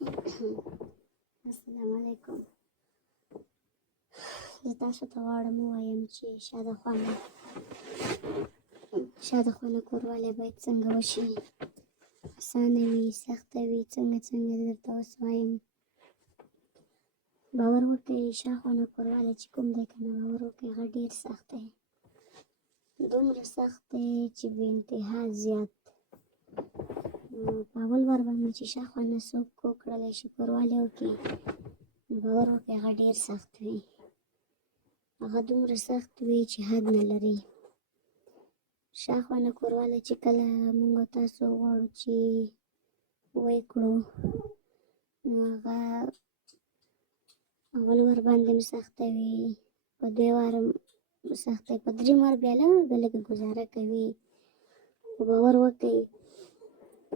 السلام علیکم. زه تاسو ته غواړم ووایم چې شاده خونه کوروالی باید څنګه وشي. اسانه وي، سخته وي، څنګه درته اوس وایم. باور وکړئ شاخونه کوروالی چې کوم دی که نه، باور وکړئ هغه ډېر سخت دی. دومره سخت دی چې بې انتها زیات. په اول وار باندې چې شاخونه څوک وکړلی شي کوروالی وکړي، نو باور وکړئ هغه ډېر سخت وي. هغه دومره سخت وي چې حد نه لري. شاخونه کوروالی چې کله موږ تاسو غواړو چې ویې کړو، نو هغه اول وار باندې هم سخته وي، په دوی وار هم سخته وي، په درېیم وار بیا لږه ګزاره کوي. خو باور وکړئ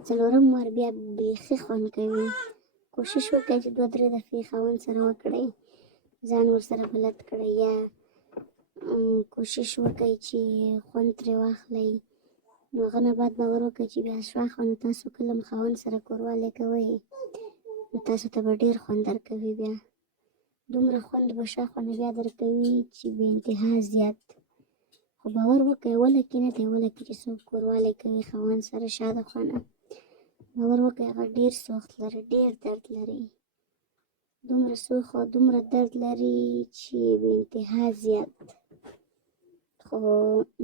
څلورم وار بیا بیخي خوند کوي. کوشش وکړئ چې 2-3 دفعې خاوند سره وکړئ، ځان ورسره بلد کړئ، یا کوشش وکړئ چې خوند ترې واخلئ. نو هغه نه بعد باور وکړئ چې بیا شاخونه تاسو کله هم خاوند سره کوروالی کوئ، نو تاسو ته به ډېر خوند درکوي. بیا دومره خوند به شاخونه بیا درکوي چې بې انتها زیات. خو باور وکړئ اوله کې نه دی، اوله کې چې څوک کوروالی کوي خاوند سره شاده خونه، باور وکړئ هغه ډېر سوخت لري، ډېر درد لري. دومره سوخت او دومره درد لري چې بې انتها زیات. خو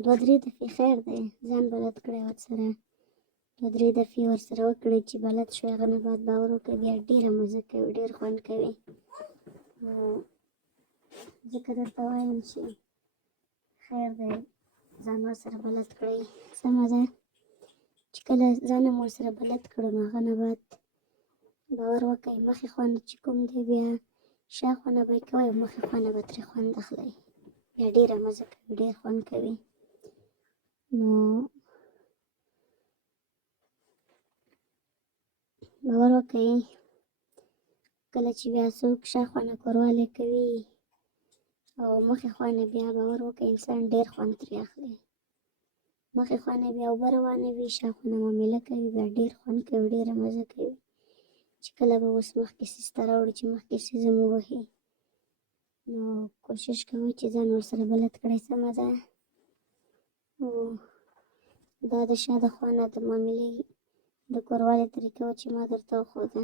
2-3 دفعې خیر دی، ځان بلد کړئ ورسره، 2-3 دفعې ورسره وکړئ چې بلد شئ. هغه نه بعد باور وکړئ بیا ډېره مزه کوي، ډېر خوند کوي. ځکه درته وایم چې خیر دی ځان ورسره بلد کړئ. سمه ده چې کله ځان هم ورسره بلد کړو، نو هغه نه بعد باور وکړئ مخې خوا نه چې کوم دی بیا شاخونه به یې کوئ او مخې خوا نه به ترې خوند اخلئ. بیا ډېره مزه کوي، ډېر خوند کوي. نو باور وکړئ کله چې بیا څوک شاخونه کوروالی کوي او مخې خوا نه بیا باور وکړئ انسان ډېر خوند ترې اخلي. مخې خوا نه بیا اوبه روانې وي، شاخونه معامله کوي، بیا ډېر خوند کوي، ډېره مزه کوي. چې کله به اوس مخکې څیز ته راوړو چې مخکې څیز هم ووهي، نو کوشش کوئ چې ځان ورسره بلد کړئ. سمه ده. دا د شاده خونه د معاملې د کوروالی طریقه وه چې ما درته وښوده.